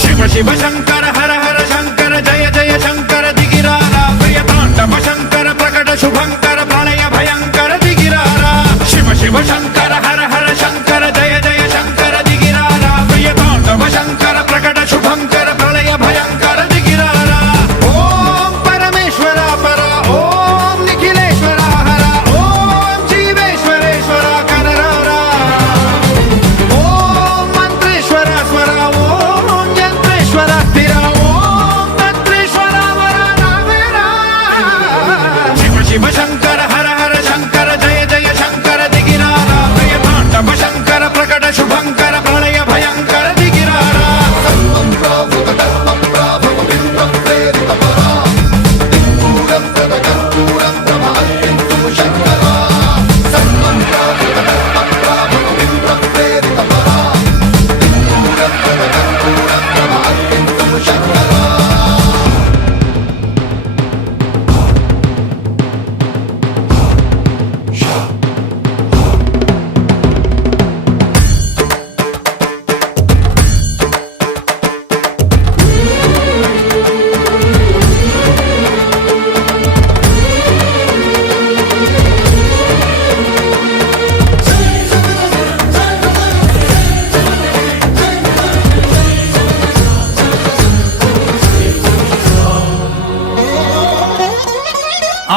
శివ శివ శంకర హర హర శంకర జయ జయ శంకర దిగిరారా ప్రియ తాండవ శంకర ప్రకట శుభంకర ప్రళయ భయంకర దిగిరారా శివ శివ శంకర హర హర శంకర జయ జయ శంకర దిగిరారా ప్రియ తాండవ శంకర ప్రకట శుభంకర ప్రళయ భయంకర దిగిరారా ఓం పరమేశ్వర పర ఓం నిఖిలేశ్వర హర ఓం జీవేశ్వరేశ్వర కరరారా ఓం మంత్రేశ్వర స్వర ఓం యంత్రేశ్వర స్థిర ఓం తంత్రేశ్వర వర నావేరా శివ శివ శంకర హర హర శంకర జయ జయ శంకర దిగిరారా ప్రియ తాండవ శంకర ప్రకట శుభంకర ప్రళయ భయంకర దిగిరారా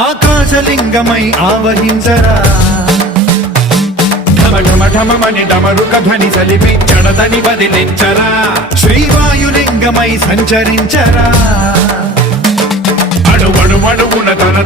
ఆకాశలింగమై ఆవహించరా ఢమ ఢమ ఢమమని డమరుక ధ్వని సలిపి జడదని వదిలించరా శ్రీవాయులింగమై సంచరించరా అణువణువణువున తన